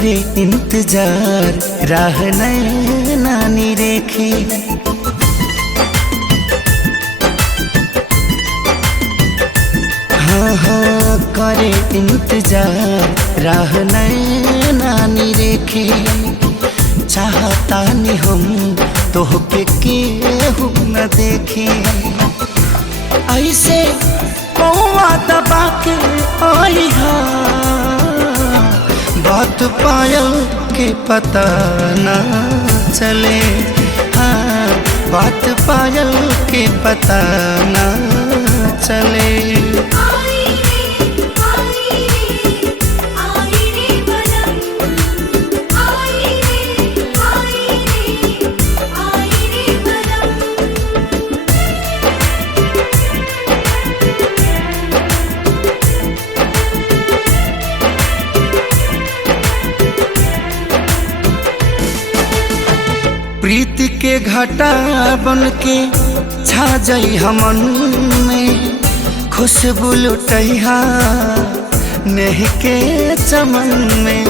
करे इंतजार राह नानी रेखे। हाँ हाँ करे इंतजार राह नानी रेखे। चाहता नहीं हम तोहके केहू न देखे। ऐसे कौवा दबा के आई हा, बात पायल के पता न चले। हाँ बात पायल के पता न चले। प्रीति के घटा बन के छा जाई हमन में। खुशबू लुटैहा नेह के चमन में।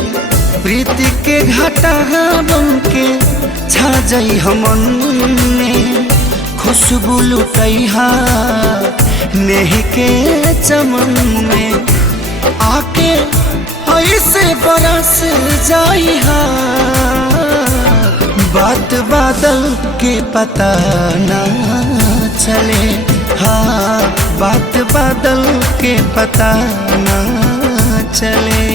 प्रीति के घटा बन के छा जाई हमन में। खुशबू लुटैहा नेह के चमन में। आके ऐसे बरस जाई हा, बात बादल के पता न चले। हाँ बात बादल के पता न चले।